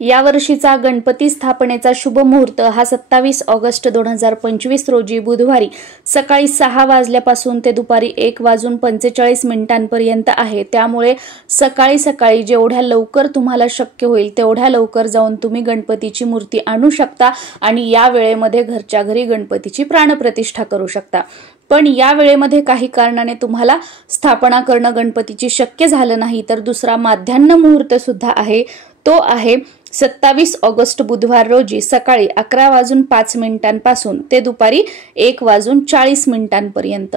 या वर्षीचा गणपती स्थापनेचा शुभ मुहूर्त हा 27 ऑगस्ट 2025 रोजी बुधवारी सकाळी 6 वाजल्यापासून ते दुपारी 1:45 पर्यंत आहे। त्यामुळे सकाळी जेवढ्या लवकर तुम्हाला शक्य होईल तेवढ्या लवकर जाऊन तुम्ही गणपतीची मूर्ती आणू शकता आणि या वेळेमध्ये घरच्या घरी गणपतीची प्राणप्रतिष्ठा करू शकता। पण या वेळेमध्ये काही कारणाने तुम्हाला स्थापना करणं गणपतीची शक्य झालं नाही तर दुसरा माध्यान्ह मुहूर्त सुद्धा आहे। तो आहे 27 ऑगस्ट बुधवार रोजी सकाळी 11:05 पासून ते दुपारी 1:40 पर्यंत।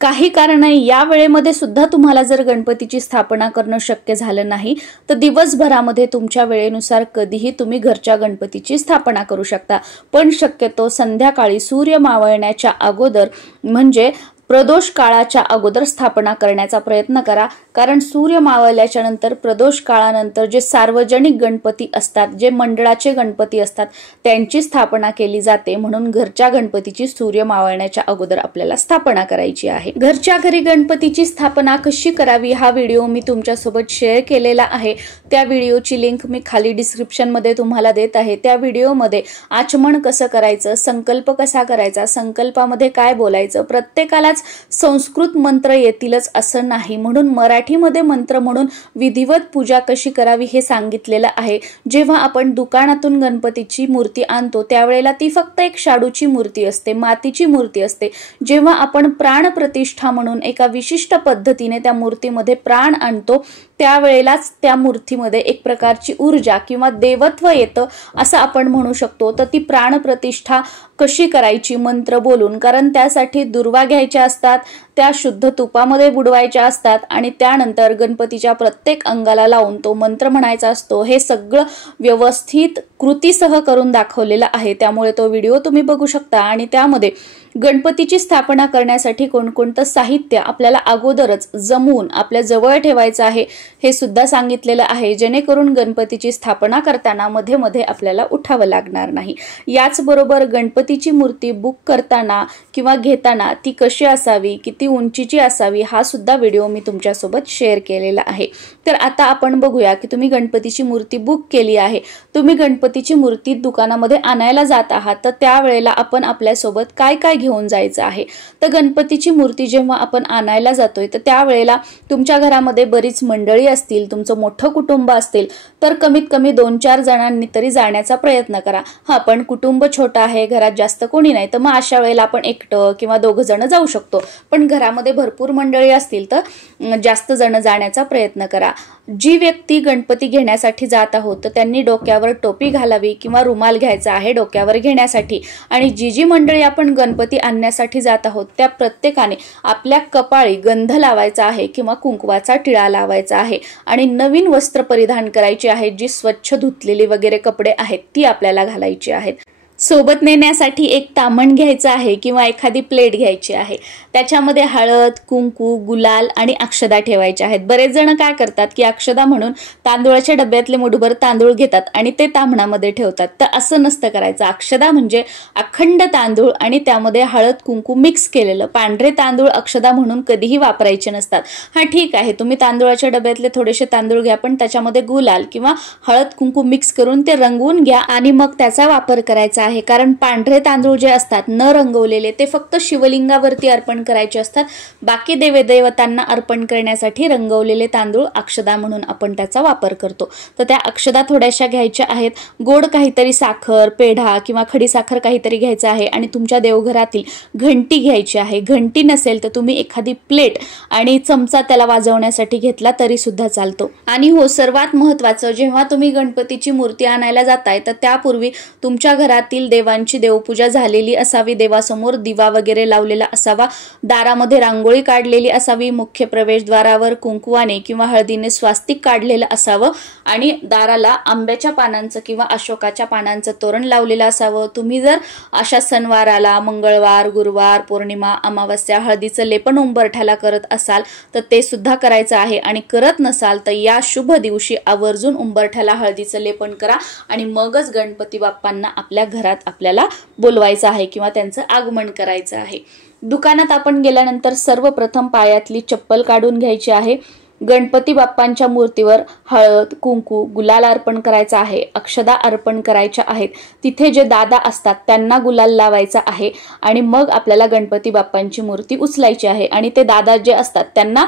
काही कारणे या वेळेमध्ये सुद्धा तुम्हाला जर गणपतीची स्थापना करणं शक्य झालं नाही तर दिवसभरामध्ये तुमच्या वेळेनुसार कधीही तुम्ही घरच्या गणपतीची स्थापना करू शकता। पण शक्यतो संध्याकाळी सूर्य मावळण्याच्या अगोदर म्हणजे प्रदोष काळाच्या अगोदर स्थापना करण्याचा प्रयत्न करा, कारण सूर्य मावळल्याच्या नंतर प्रदोष काळानंतर जे सार्वजनिक गणपती असतात, जे मंडळाचे गणपती असतात त्यांची स्थापना केली जाते। म्हणून घरच्या गणपतीची सूर्य मावळण्याच्या अगोदर आपल्याला स्थापना करायची आहे। घरच्या घरी गणपतीची स्थापना कशी करावी हा व्हिडिओ मी तुमच्यासोबत शेअर केलेला आहे। त्या व्हिडिओची लिंक मी खाली डिस्क्रिप्शन मध्ये तुम्हाला देत आहे। त्या व्हिडिओमध्ये आचमन कसं करायचं, संकल्प कसा करायचा, संकल्पामध्ये काय बोलायचं, प्रत्येकाला संस्कृत मंत्र येतीलच असं नाही, म्हणून मराठीमध्ये मंत्र म्हणून विधिवत पूजा कशी करावी हे सांगितलेलं आहे। जेव्हा आपण दुकानातून गणपतीची मूर्ती आणतो त्यावेळेला ती फक्त एक शाडूची मूर्ती असते, मातीची मूर्ती असते। जेव्हा आपण प्राण प्रतिष्ठा म्हणून एका विशिष्ट पद्धतीने त्या मूर्तीमध्ये प्राण आणतो त्यावेळेलाच त्या मूर्तीमध्ये एक प्रकारची ऊर्जा किंवा देवत्व येतं असं आपण म्हणू शकतो। तर ती प्राण प्रतिष्ठा कशी करायची मंत्र बोलून, कारण त्यासाठी दुर्वा घ्यायच्या असतात, त्या शुद्ध तुपामध्ये बुडवायच्या असतात आणि त्यानंतर गणपतीच्या प्रत्येक अंगाला लावून तो मंत्र म्हणायचा असतो। हे सगळं व्यवस्थित कृतीसह करून दाखवलेलं आहे, त्यामुळे तो व्हिडिओ तुम्ही बघू शकता। आणि त्यामध्ये गणपतीची स्थापना करण्यासाठी कोणकोणतं साहित्य आपल्याला अगोदरच जमवून आपल्या जवळ ठेवायचं आहे हे सुद्धा सांगितलेलं आहे, जेणेकरून गणपतीची स्थापना करताना मध्ये मध्ये आपल्याला उठावं लागणार नाही। याचबरोबर गणपतीची मूर्ती बुक करताना किंवा घेताना ती कशी असावी, किती उंचीची असावी हा सुद्धा व्हिडिओ मी तुमच्यासोबत शेअर केलेला आहे। तर आता आपण बघूया की तुम्ही गणपतीची मूर्ती बुक केली आहे, तुम्ही गणपतीची मूर्ती दुकानामध्ये आणायला जात आहात, तर त्यावेळेला आपण आपल्यासोबत काय काय घेऊन जायचं आहे। तर गणपतीची मूर्ती जेव्हा आपण आणायला जातोय तर त्यावेळेला तुमच्या घरामध्ये बरीच मंडळी असतील, तुमचं मोठं कुटुंब असेल तर कमीत कमी 2-4 जणांनी तरी जाण्याचा प्रयत्न करा। हा पण कुटुंब छोटं आहे, घरात जास्त कोणी नाही, तर मग अशा वेळेला आपण एकटं किंवा 2 जण जाऊ शकतो। पण घरामध्ये भरपूर मंडळी असतील तर जास्त जण जाण्याचा प्रयत्न करा। जी व्यक्ती गणपती घेण्यासाठी जात आहोत तर त्यांनी डोक्यावर टोपी घालावी किंवा रुमाल घ्यायचा आहे डोक्यावर घेण्यासाठी। आणि जी मंडळी आपण गणपती आणण्यासाठी जात आहोत त्या प्रत्येकाने आपल्या कपाळी गंध लावायचा आहे किंवा कुंकवाचा टिळा लावायचा आहे आणि नवीन वस्त्र परिधान करायची आहे, जी स्वच्छ धुतलेली वगैरे कपडे आहेत ती आपल्याला घालायची आहेत। सोबत नेण्यासाठी एक ताम्हण घ्यायचं आहे किंवा एखादी प्लेट घ्यायची आहे, त्याच्यामध्ये हळद, कुंकू, गुलाल आणि अक्षदा ठेवायच्या आहेत। बरेच जण काय करतात की अक्षदा म्हणून तांदूळाच्या डब्यातले मुठभर तांदूळ घेतात आणि ते ताम्हणामध्ये ठेवतात, तर असं नसतं करायचं। अक्षदा म्हणजे अखंड तांदूळ आणि त्यामध्ये हळद कुंकू मिक्स केलेलं, पांढरे तांदूळ अक्षदा म्हणून कधीही वापरायचे नसतात। हा ठीक आहे, तुम्ही तांदूळाच्या डब्यातले थोडेसे तांदूळ घ्या, पण त्याच्यामध्ये गुलाल किंवा हळद कुंकू मिक्स करून ते रंगवून घ्या आणि मग त्याचा वापर करायचा आहे। कारण पांढरे तांदूळ जे असतात न रंगवलेले ते फक्त शिवलिंगावरती अर्पण करायचे असतात, बाकी देवदेवतांना अर्पण करण्यासाठी रंगवलेले तांदूळ अक्षदा म्हणून आपण त्याचा वापर करतो। तर त्या अक्षदा थोड्याशा घ्यायच्या आहेत, गोड काहीतरी साखर, पेढा किंवा खडी साखर काहीतरी घ्यायचं आहे आणि तुमच्या देवघरातील घंटी घ्यायची आहे। घंटी नसेल तर तुम्ही एखादी प्लेट आणि चमचा त्याला वाजवण्यासाठी घेतला तरी सुद्धा चालतो। आणि हो, सर्वात महत्त्वाचं, जेव्हा तुम्ही गणपतीची मूर्ती आणायला जाताय तर त्यापूर्वी तुमच्या घरातील देवांची देवपूजा झालेली असावी, देवासमोर दिवा वगैरे लावलेला असावा, दारामध्ये रांगोळी काढलेली असावी, मुख्य प्रवेशद्वारावर कुंकवाने किंवा हळदीने स्वास्तिक काढलेलं असावं आणि दाराला आंब्याच्या पानांचं किंवा अशोकाच्या पानांचं तोरण लावलेलं असावं। तुम्ही जर अशा सणवाराला मंगळवार, गुरुवार, पौर्णिमा, अमावस्या हळदीचं लेपन उंबरठ्याला करत असाल तर ते सुद्धा करायचं आहे आणि करत नसाल तर या शुभ दिवशी आवर्जून उंबरठ्याला हळदीचं लेपन करा आणि मगच गणपती बाप्पांना आपल्या घरात आपल्याला बोलवायचं आहे किंवा त्यांचं आगमन करायचं आहे। दुकानात आपण गेल्यानंतर सर्वप्रथम पायातली चप्पल काढून घ्यायची आहे, गणपती बाप्पांच्या मूर्तीवर हळद, कुंकू, गुलाल अर्पण करायचा आहे, अक्षदा अर्पण करायच्या आहेत। तिथे जे दादा असतात त्यांना गुलाल लावायचा आहे आणि मग आपल्याला गणपती बाप्पांची मूर्ती उचलायची आहे आणि ते दादा जे असतात त्यांना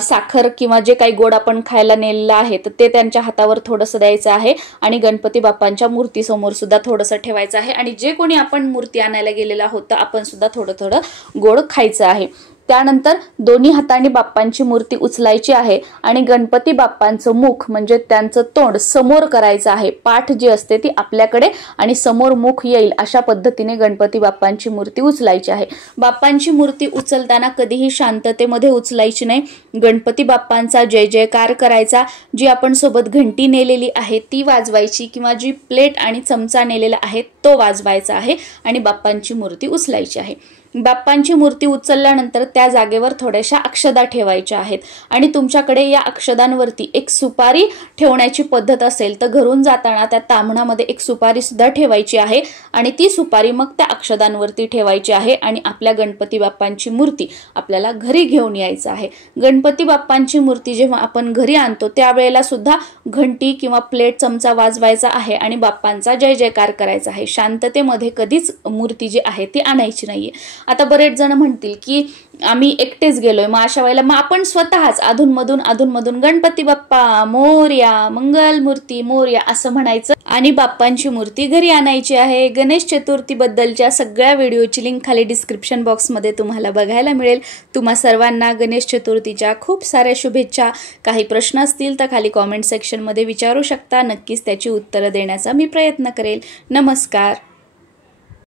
साखर किंवा जे काही गोड आपण खायला नेलेलं आहे तर ते त्यांच्या हातावर थोडंसं द्यायचं आहे आणि गणपती बाप्पांच्या मूर्ती समोर सुद्धा थोडंसं ठेवायचं आहे आणि जे कोणी आपण मूर्ती आणायला गेलेला होतं आपण सुद्धा थोडं थोडं गोड खायचं आहे। त्यानंतर दोन्ही हातांनी बाप्पांची मूर्ती उचलायची आहे आणि गणपती बाप्पांचं मुख म्हणजे त्यांचं तोंड समोर करायचं आहे। पाठ जी असते ती आपल्याकडे आणि समोर मुख येईल अशा पद्धतीने गणपती बाप्पांची मूर्ती उचलायची आहे। बाप्पांची मूर्ती उचलताना कधीही शांततेमध्ये उचलायची नाही। गणपती बाप्पांचा जय जयकार करायचा, जी आपण सोबत घंटी नेलेली आहे ती वाजवायची किंवा जी प्लेट आणि चमचा नेलेला आहे तो वाजवायचा आहे आणि बाप्पांची मूर्ती उचलायची आहे। बाप्पांची मूर्ती उचलल्यानंतर त्या जागेवर थोड्याशा अक्षदा ठेवायच्या आहेत आणि तुमच्याकडे या अक्षदांवरती एक सुपारी ठेवण्याची पद्धत असेल तर घरून जाताना त्या ताम्हणामध्ये एक सुपारी सुद्धा ठेवायची आहे आणि ती सुपारी मग त्या अक्षदांवरती ठेवायची आहे आणि आपल्या गणपती बाप्पांची मूर्ती आपल्याला घरी घेऊन यायचं आहे। गणपती बाप्पांची मूर्ती जेव्हा आपण घरी आणतो त्यावेळेला सुद्धा घंटी किंवा प्लेट चमचा वाजवायचा आहे आणि बाप्पांचा जय जयकार करायचा आहे। शांततेमध्ये कधीच मूर्ती जी आहे ती आणायची नाहीये। आता बरेच जण म्हणतील की आम्ही एकटेच गेलोय, मग अशा वेळेला मग आपण स्वतःच अधूनमधून गणपती बाप्पा मोरया, मंगल मूर्ती मोरया असं म्हणायचं आणि बाप्पांची मूर्ती घरी आणायची आहे। गणेश चतुर्थी बद्दलच्या सगळ्या व्हिडिओची लिंक खाली डिस्क्रिप्शन बॉक्समध्ये तुम्हाला बघायला मिळेल। तुम्हा सर्वांना गणेश चतुर्थीच्या खूप साऱ्या शुभेच्छा। काही प्रश्न असतील तर खाली कॉमेंट सेक्शनमध्ये विचारू शकता, नक्कीच त्याची उत्तरं देण्याचा मी प्रयत्न करेल। नमस्कार।